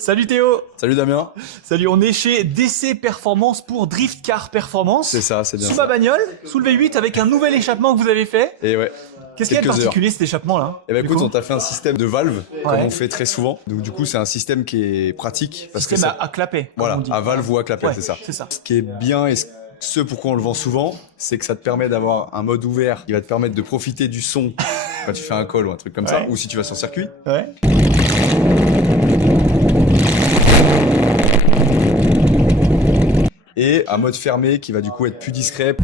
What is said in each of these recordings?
Salut Théo. Salut Damien. Salut, on est chez DC Performance pour Drift Car Performance. C'est ça, c'est bien sous ça. ma bagnole, sous le V8 avec un nouvel échappement que vous avez fait. Et ouais. Qu'est-ce qu'il y a de particulier cet échappement là? Eh ben écoute, on t'a fait un système de valve, comme Ouais. on fait très souvent. Donc du coup, c'est un système qui est pratique. Parce Système que à clapet. comme voilà, on dit. à valve ou à clapet, Ouais, c'est ça. c'est ça. Ce qui est bien et ce pourquoi on le vend souvent, c'est que ça te permet d'avoir un mode ouvert qui va te permettre de profiter du son quand tu fais un call ou un truc comme ça, Ouais. ou si tu vas sur circuit. Ouais. Et un mode fermé qui va du coup être plus discret.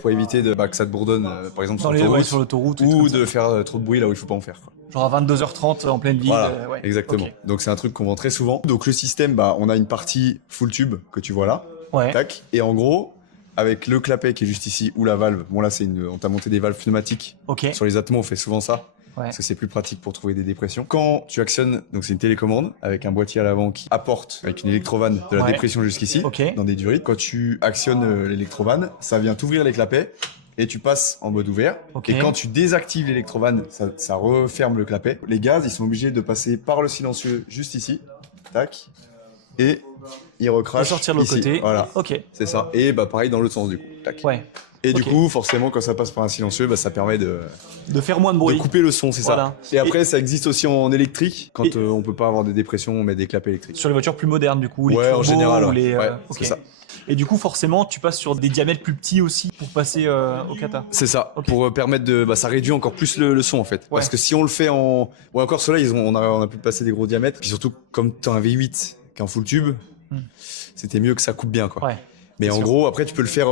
Pour éviter que ça te bourdonne, par exemple, Sur l'autoroute. ou de faire trop de bruit là où il faut pas en faire. Quoi. Genre à 22h30 en pleine ville. Voilà, ouais. exactement. Ok. Donc c'est un truc qu'on vend très souvent. Donc le système, on a une partie full tube que tu vois là, Ouais. tac, et en gros, avec le clapet qui est juste ici ou la valve, bon là on t'a monté des valves pneumatiques. Ok. Sur les Atmos, on fait souvent ça. Ouais. Parce que c'est plus pratique pour trouver des dépressions. Quand tu actionnes, donc c'est une télécommande avec un boîtier à l'avant qui apporte avec une électrovanne de la Ouais. dépression jusqu'ici, Ok. dans des durites. Quand tu actionnes l'électrovanne, ça vient t'ouvrir les clapets et tu passes en mode ouvert. Ok. Et quand tu désactives l'électrovanne, ça referme le clapet. Les gaz, ils sont obligés de passer par le silencieux juste ici, tac, et ils recrachent Ressortir de l'autre ici. côté. Voilà, Ok. c'est ça. Et pareil dans l'autre sens du coup, tac. Ouais. Et du Ok. coup, forcément, quand ça passe par un silencieux, ça permet de De faire moins de bruit. couper le son, c'est Voilà. ça. Et après, ça existe aussi en électrique. Quand on peut pas avoir des dépressions, on met des clapets électriques. Sur les voitures plus modernes du coup. Les Ouais, en turbos général, ou ouais. les. Ouais, ok. c'est ça. Et du coup, forcément, tu passes sur des diamètres plus petits aussi pour passer au kata. C'est ça. Ok. Pour permettre de. Ça réduit encore plus le son en fait. Ouais. Parce que si on le fait en. Ouais, encore ceux-là, on a pu passer des gros diamètres. Puis surtout, comme tu as un V8 qui est en full tube, c'était mieux que ça coupe bien quoi. Ouais. Mais c'est en sûr. gros, après, tu peux le faire.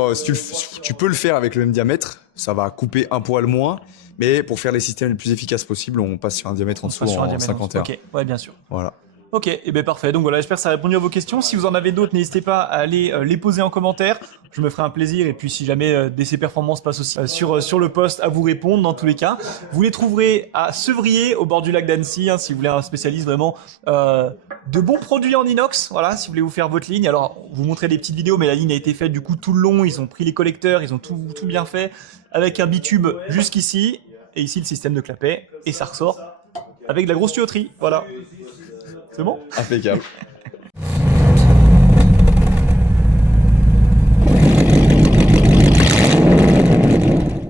Tu peux le faire avec le même diamètre. Ça va couper un poil moins. Mais pour faire les systèmes les plus efficaces possibles, on passe sur un diamètre en On dessous passe sur un en diamètre. 51. Ok. Ouais, bien sûr. Voilà. Ok, et bien parfait. Donc voilà, j'espère que ça a répondu à vos questions. Si vous en avez d'autres, n'hésitez pas à aller les poser en commentaire. Je me ferai un plaisir. Et puis si jamais DC Performance passe aussi sur le post à vous répondre, dans tous les cas, vous les trouverez à Sevrier, au bord du lac d'Annecy. Hein, si vous voulez un spécialiste vraiment de bons produits en inox. Voilà, si vous voulez vous faire votre ligne. Alors, vous montrez des petites vidéos, mais la ligne a été faite du coup tout le long. Ils ont pris les collecteurs, ils ont tout bien fait avec un bitube jusqu'ici et ici le système de clapet et ça ressort avec de la grosse tuyauterie. Voilà. C'est bon? Impeccable.